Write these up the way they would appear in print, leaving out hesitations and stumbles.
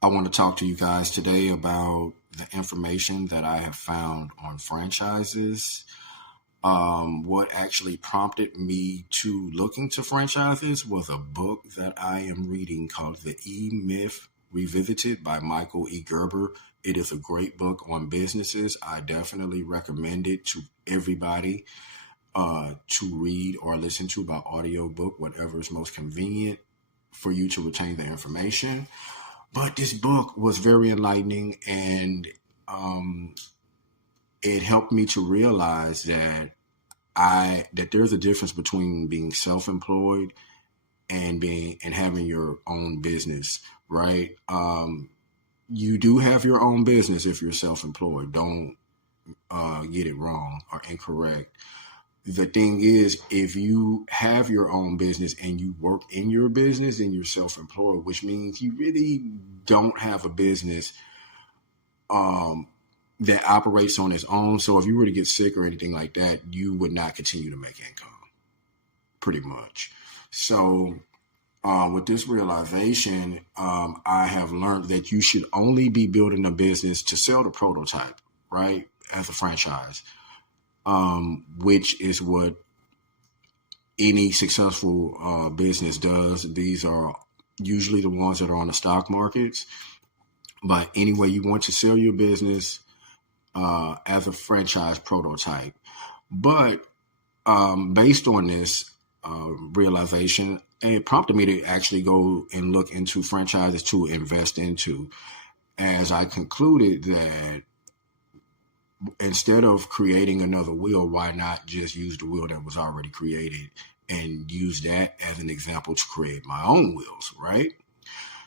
I want to talk to you guys today about the information that I have found on franchises. What actually prompted me to look into franchises was a book that I am reading called The E Myth Revisited by Michael E. Gerber. It is a great book on businesses. I definitely recommend it to everybody to read or listen to by audio book, whatever is most convenient for you to retain the information. But this book was very enlightening, and um, it helped me to realize that there's a difference between being self-employed and being and having your own business, right? You do have your own business if you're self-employed. Don't get it wrong or incorrect. The thing is, if you have your own business and you work in your business, then you're self-employed, which means you really don't have a business um, that operates on its own. So if you were to get sick or anything like that, you would not continue to make income, pretty much. So with this realization, I have learned that you should only be building a business to sell the prototype, right, as a franchise, which is what any successful business does. These are usually the ones that are on the stock markets. But anyway, you want to sell your business as a franchise prototype. But based on this realization, it prompted me to actually go and look into franchises to invest into, as I concluded that instead of creating another wheel, why not just use the wheel that was already created and use that as an example to create my own wheels, right?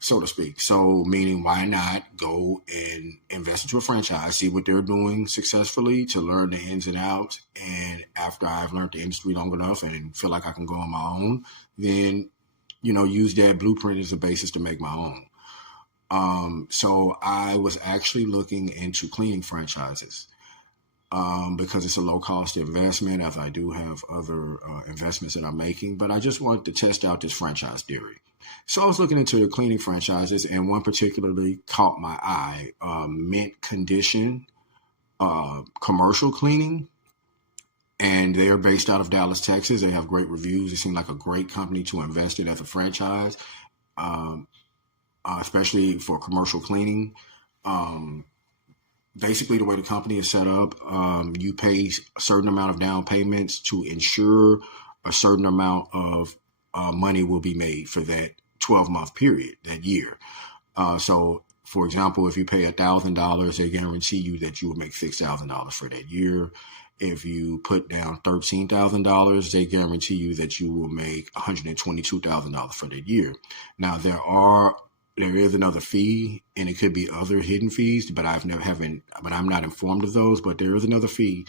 So to speak. So meaning why not go and invest into a franchise, see what they're doing successfully to learn the ins and outs. And after I've learned the industry long enough and feel like I can go on my own, then, use that blueprint as a basis to make my own. So I was actually looking into cleaning franchises because it's a low cost investment, as I do have other investments that I'm making. But I just wanted to test out this franchise theory. So I was looking into the cleaning franchises, and one particularly caught my eye: Mint Condition Commercial Cleaning, and they are based out of Dallas, Texas. They have great reviews. It seemed like a great company to invest in as a franchise, um, especially for commercial cleaning. Um, Basically, the way the company is set up, you pay a certain amount of down payments to ensure a certain amount of money will be made for that 12-month period, that year. So, for example, if you pay $1,000, they guarantee you that you will make $6,000 for that year. If you put down $13,000, they guarantee you that you will make $122,000 for that year. Now, there is another fee, and it could be other hidden fees, but I'm not informed of those. But there is another fee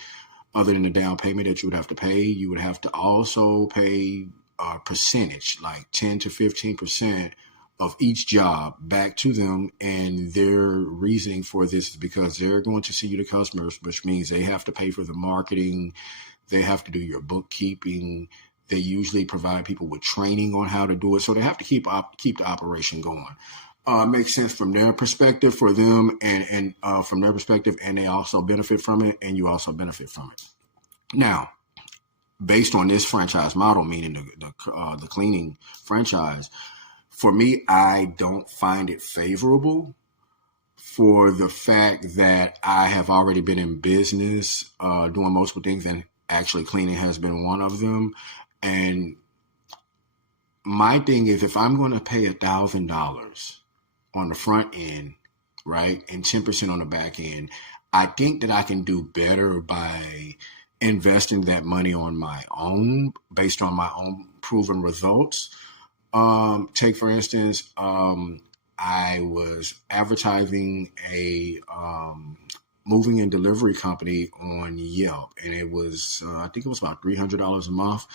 other than the down payment that you would have to pay. You would have to also pay a percentage, like 10 to 15% of each job back to them. And their reasoning for this is because they're going to see you the customers, which means they have to pay for the marketing. They have to do your bookkeeping. They usually provide people with training on how to do it. So they have to keep the operation going. Makes sense from their perspective for them and from their perspective, and they also benefit from it, and you also benefit from it. Now, based on this franchise model, meaning the cleaning franchise, for me, I don't find it favorable for the fact that I have already been in business doing multiple things, and actually cleaning has been one of them. And my thing is, if I'm going to pay $1,000 on the front end, right, and 10% on the back end, I think that I can do better by investing that money on my own, based on my own proven results. Take, for instance, I was advertising a moving and delivery company on Yelp, and it was, I think it was about $300 a month.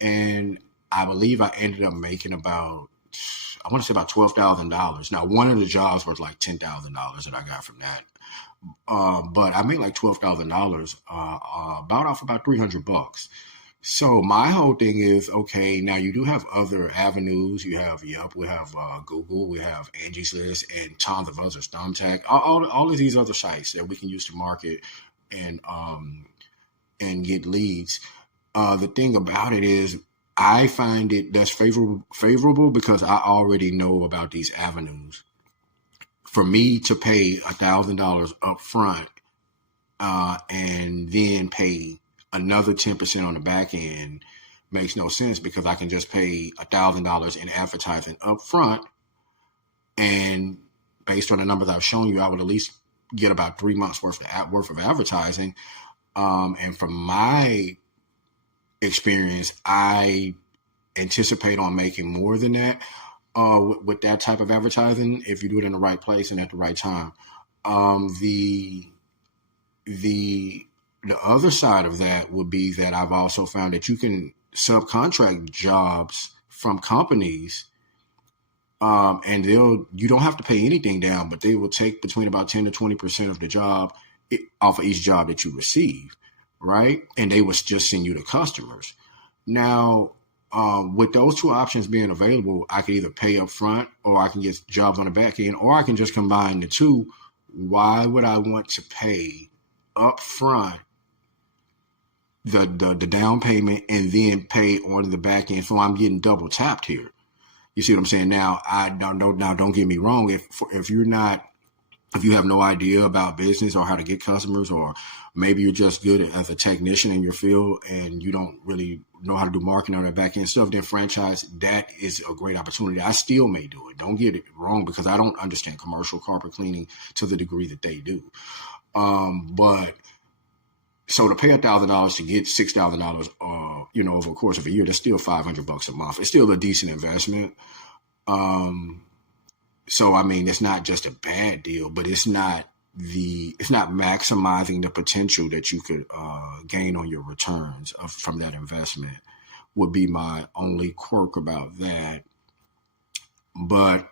And I believe I ended up making I want to say about $12,000. Now, one of the jobs was like $10,000 that I got from that. But I made like $12,000, about off about $300. So my whole thing is, okay, now you do have other avenues. You have Yelp, we have Google, we have Angie's List, and tons of others, Thumbtack, all of these other sites that we can use to market and and get leads. The thing about it is, I find it that's favorable because I already know about these avenues. For me to pay $1,000 up front and then pay another 10% on the back end makes no sense because I can just pay $1,000 in advertising up front, and based on the numbers I've shown you, I would at least get about 3 months worth of advertising. And from my experience, I anticipate on making more than that with that type of advertising if you do it in the right place and at the right time. The the the other side of that would be that I've also found that you can subcontract jobs from companies, and you don't have to pay anything down, but they will take between about 10 to 20% of the job off of each job that you receive, right? And they will just send you the customers. Now, with those two options being available, I can either pay up front or I can get jobs on the back end, or I can just combine the two. Why would I want to pay up front the down payment and then pay on the back end? So I'm getting double tapped here. You see what I'm saying? Now, I don't know. Now, don't get me wrong. If you're not, if you have no idea about business or how to get customers, or maybe you're just good as a technician in your field and you don't really know how to do marketing on that back end stuff, then franchise, that is a great opportunity. I still may do it. Don't get it wrong, because I don't understand commercial carpet cleaning to the degree that they do. But so to pay $1,000 to get $6,000, over the course of a year, that's still $500 a month. It's still a decent investment. So I mean, it's not just a bad deal, but it's not maximizing the potential that you could gain on your returns from that investment. Would be my only quirk about that. But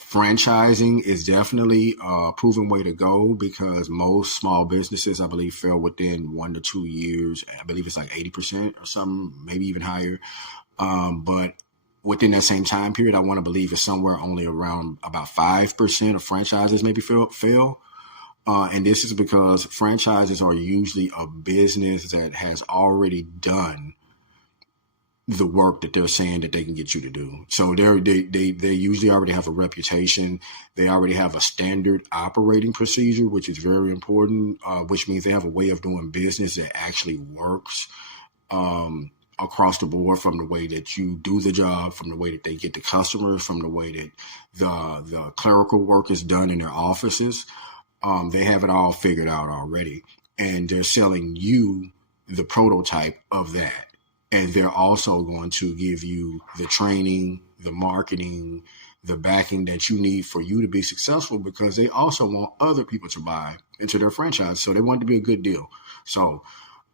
franchising is definitely a proven way to go, because most small businesses, I believe, fail within 1 to 2 years. I believe it's like 80% or something, maybe even higher. But within that same time period, I want to believe it's somewhere only around about 5% of franchises maybe fail. And this is because franchises are usually a business that has already done the work that they're saying that they can get you to do. So they usually already have a reputation. They already have a standard operating procedure, which is very important, which means they have a way of doing business that actually works across the board, from the way that you do the job, from the way that they get the customers, from the way that the clerical work is done in their offices. They have it all figured out already. And they're selling you the prototype of that. And they're also going to give you the training, the marketing, the backing that you need for you to be successful, because they also want other people to buy into their franchise. So they want it to be a good deal. So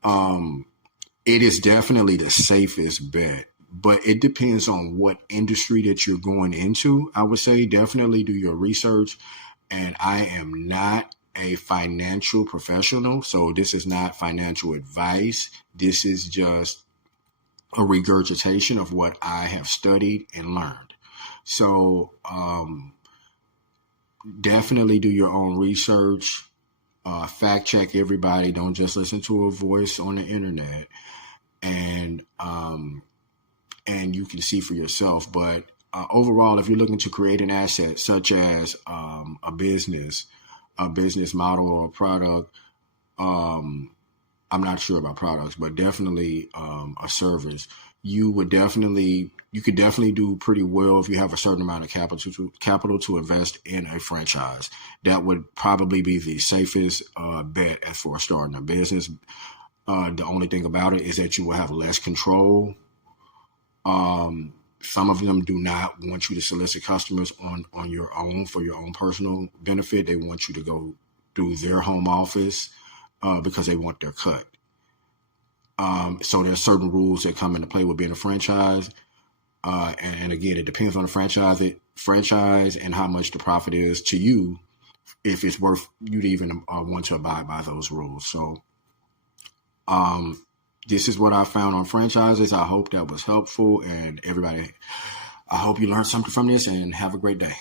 it is definitely the safest bet, but it depends on what industry that you're going into. I would say definitely do your research. And I am not a financial professional, so this is not financial advice. This is just a regurgitation of what I have studied and learned. So definitely do your own research. Fact check everybody. Don't just listen to a voice on the internet. And you can see for yourself. But overall, if you're looking to create an asset such as a business model or a product, I'm not sure about products, but definitely a service, you could definitely do pretty well if you have a certain amount of capital to invest in a franchise. That would probably be the safest bet as for starting a business. The only thing about it is that you will have less control. Some of them do not want you to solicit customers on your own for your own personal benefit. They want you to go through their home office because they want their cut. So there's certain rules that come into play with being a franchise. And again, it depends on the franchise and how much the profit is to you, if it's worth you to even want to abide by those rules. So This is what I found on franchises. I hope that was helpful, and everybody, I hope you learned something from this, and have a great day.